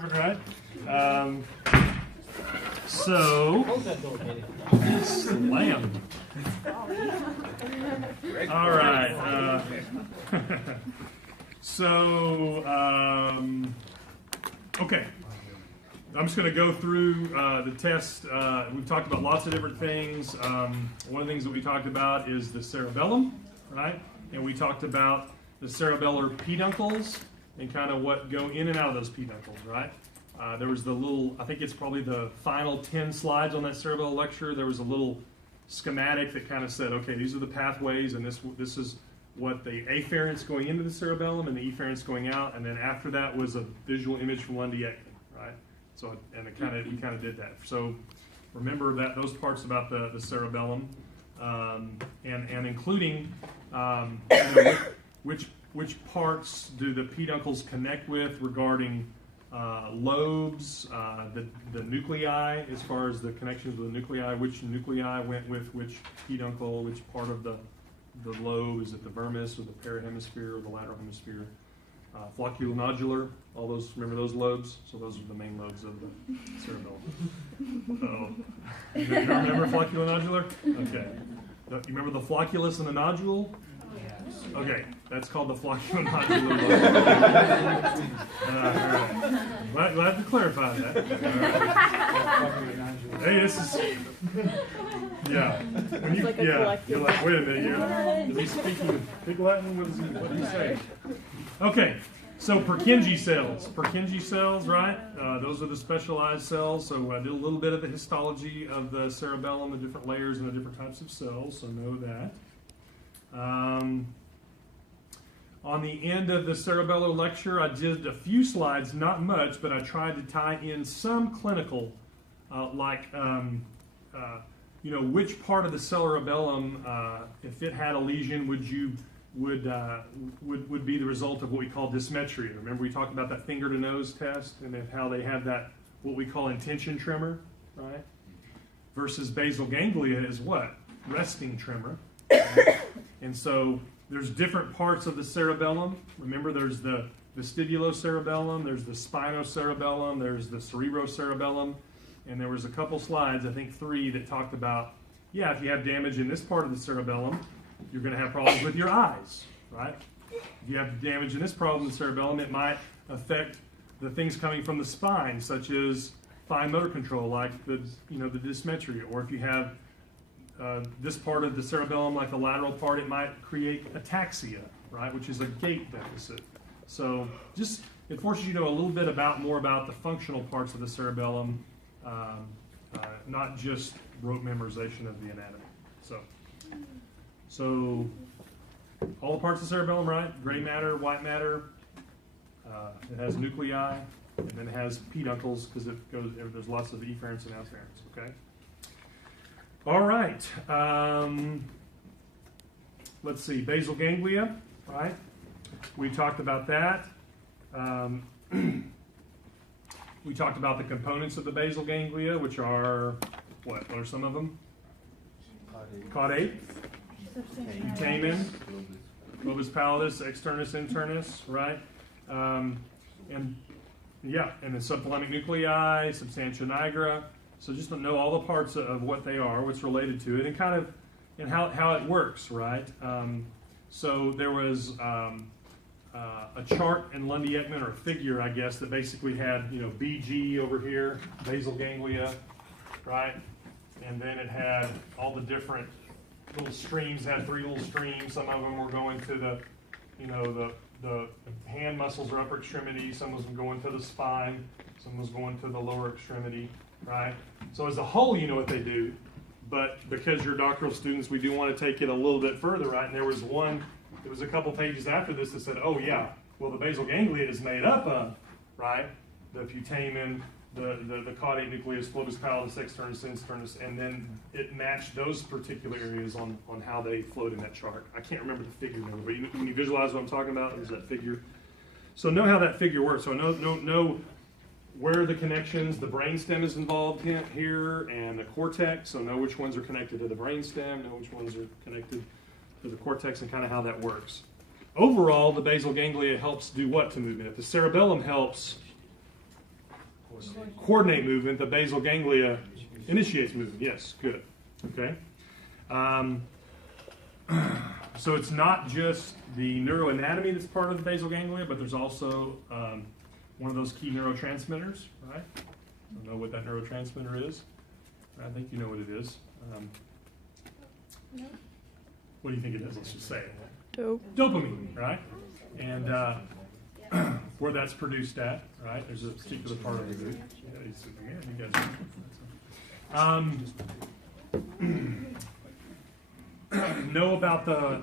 right? So, slam. All right. Okay. I'm just going to go through the test. We've talked about lots of different things. One of the things that we talked about is the cerebellum, right? And we talked about the cerebellar peduncles and kind of what go in and out of those peduncles, right? There was the little, I think it's probably the final 10 slides on that cerebellar lecture. There was a little schematic that kind of said, okay, these are the pathways, and this is what the afferents going into the cerebellum and the efferents going out, and then after that was a visual image from Lundy Ekman, right? So, and you kind of did that. So remember that those parts about the cerebellum, and including which parts do the peduncles connect with regarding lobes, the nuclei, as far as the connections with the nuclei, which nuclei went with which peduncle, which part of the lobe, is it the vermis or the parahemisphere or the lateral hemisphere? Flocculonodular, all those, remember those lobes? So those are the main lobes of the cerebellum. Oh, you remember flocculonodular? Okay. You remember the flocculus and the nodule? Okay, that's called the flocculonodular lobe. Right. We'll have to clarify that. Right. Hey, this is... Yeah. When you, you're like, wait a minute, is he speaking Pig Latin? What do you say? Okay, so Purkinje cells, right? Those are the specialized cells. So I did a little bit of the histology of the cerebellum, the different layers and the different types of cells, so know that. On the end of the cerebellar lecture, I did a few slides, not much, but I tried to tie in some clinical, which part of the cerebellum, if it had a lesion, would be the result of what we call dysmetria. Remember we talked about that finger to nose test and then how they have that, what we call intention tremor, right? Versus basal ganglia is what? Resting tremor. Right? And so there's different parts of the cerebellum. Remember there's the vestibulocerebellum, there's the spinocerebellum, there's the cerebrocerebellum, and there was a couple slides, I think 3, that talked about, if you have damage in this part of the cerebellum, you're going to have problems with your eyes, right? If you have damage in this part of the cerebellum, it might affect the things coming from the spine, such as fine motor control, like the dysmetria. Or if you have this part of the cerebellum, like the lateral part, it might create ataxia, right, which is a gait deficit. So it forces you to know a little bit more about the functional parts of the cerebellum, not just rote memorization of the anatomy. So all the parts of the cerebellum, right? Gray matter, white matter. It has nuclei, and then it has peduncles because there's lots of efferents and afferents. Okay. All right. Let's see. Basal ganglia, right? We talked about that. We talked about the components of the basal ganglia, which are what? What are some of them? Caudate, putamen, globus pallidus, externus, internus, right? And then subthalamic nuclei, substantia nigra. So just to know all the parts of what they are, what's related to it, and how it works, right? So there was a chart in Lundy Ekman, or a figure, I guess, that basically had BG over here, basal ganglia, right? And then it had all the different little streams. It had 3 little streams. Some of them were going to the hand muscles or upper extremity. Some of them going to the spine. Some was going to the lower extremity, right? So as a whole, you know what they do. But because you're doctoral students, we do want to take it a little bit further, right? And there was a couple pages after this that said, the basal ganglia is made up of, right, the putamen, the caudate nucleus, globus pallidus, externus, internus, and then it matched those particular areas on how they flowed in that chart. I can't remember the figure number, but when you visualize what I'm talking about, there's that figure. So know how that figure works. So know where the connections, the brainstem is involved here, and the cortex. So know which ones are connected to the brainstem, know which ones are connected to the cortex, and kind of how that works. Overall, the basal ganglia helps do what to movement? If the cerebellum helps coordinate movement, the basal ganglia initiates movement. Yes, good. Okay. So it's not just the neuroanatomy that's part of the basal ganglia, but there's also one of those key neurotransmitters, right? I don't know what that neurotransmitter is. I think you know what it is. No. What do you think it is? Let's just say it. Dopamine, right? And where that's produced at, right? There's a particular part of the group. Yeah, you guys know about the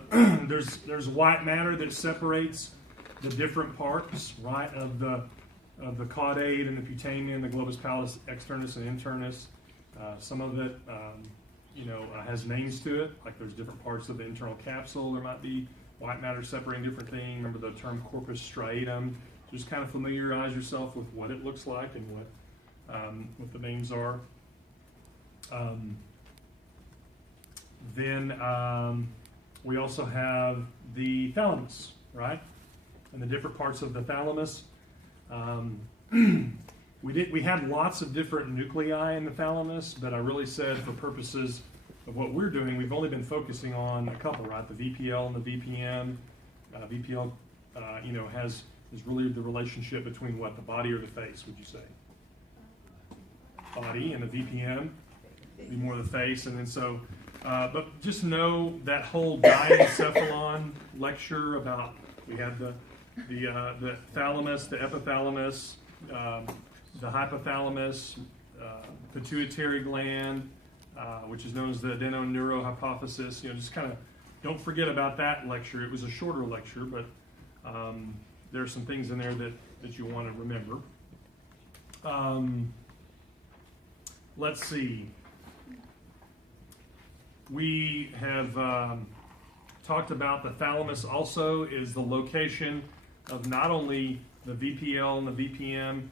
there's white matter that separates the different parts, right, of the caudate and the putamen, the globus pallidus externus and internus. Some of it, has names to it, like there's different parts of the internal capsule. There might be white matter separating different things. Remember the term corpus striatum. Just kind of familiarize yourself with what it looks like and what the names are. Then we also have the thalamus, right? And the different parts of the thalamus. We had lots of different nuclei in the thalamus, but I really said for purposes of what we're doing, we've only been focusing on a couple, right? The VPL and the VPM. VPL, is really the relationship between what, the body or the face, would you say? Body, and the VPM be more the face, and then so. But just know that whole diencephalon lecture about we had the thalamus, the epithalamus, the hypothalamus, pituitary gland, which is known as the adeno-neurohypophysis. Just kind of don't forget about that lecture. It was a shorter lecture, but there are some things in there that you want to remember. Let's see. We have talked about the thalamus also is the location of not only the VPL and the VPM,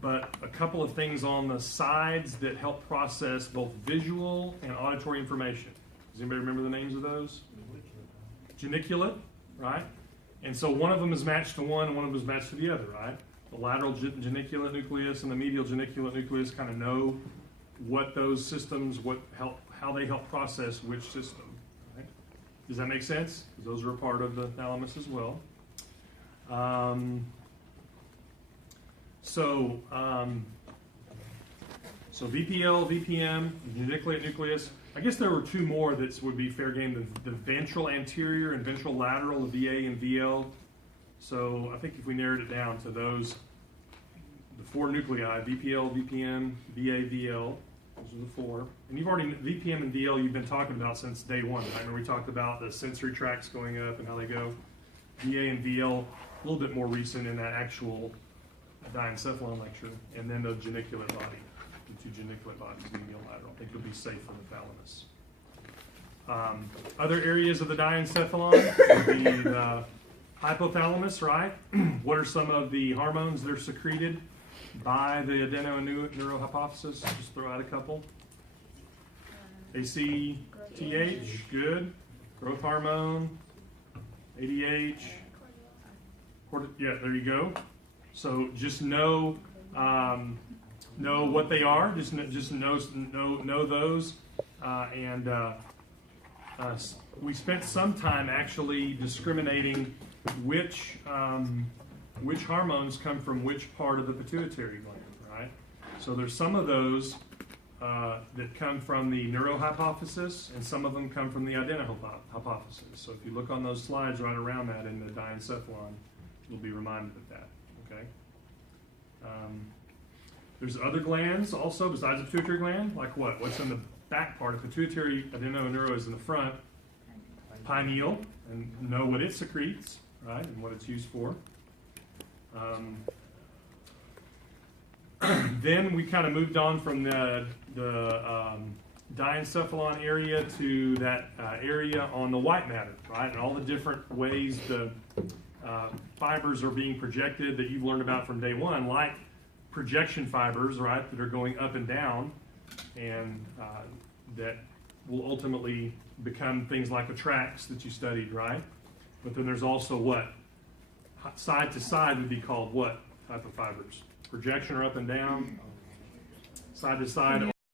but a couple of things on the sides that help process both visual and auditory information. Does anybody remember the names of those? Geniculate, right? And so one of them is matched to one and one of them is matched to the other, right? The lateral geniculate nucleus and the medial geniculate nucleus kind of know what those systems, how they help process which system. Right? Does that make sense? Because those are a part of the thalamus as well. So VPL, VPM, geniculate nucleus. I guess there were two more that would be fair game, the ventral anterior and ventral lateral, the VA and VL. So I think if we narrowed it down to those, the four nuclei, VPL, VPM, VA, VL, those are the four. And you've already, VPM and VL you've been talking about since day one, right? Remember we talked about the sensory tracts going up and how they go. VA and VL, a little bit more recent in that actual diencephalon lecture. And then the geniculate body. The two geniculate bodies, medial and lateral. I think you'll be safe for the thalamus. Other areas of the diencephalon would be the hypothalamus, right? What are some of the hormones that are secreted by the adeno and neurohypophysis? Just throw out a couple. ACTH, good. Growth hormone, ADH. Yeah, there you go. So just know what they are. Just know those. We spent some time actually discriminating which hormones come from which part of the pituitary gland, right? So there's some of those that come from the neurohypophysis, and some of them come from the adenohypophysis. So if you look on those slides right around that in the diencephalon, you'll be reminded of that, okay? There's other glands also besides the pituitary gland, like what? What's in the back part of pituitary? Adeno and neuro is in the front. Pineal, and know what it secretes, right, and what it's used for. Then we kind of moved on from the diencephalon area to that area on the white matter, right, and all the different ways the fibers are being projected that you've learned about from day one, like projection fibers, right, that are going up and down, and that will ultimately become things like the tracts that you studied, right? But then there's also what? Side to side would be called what type of fibers? Projection or up and down? side to side.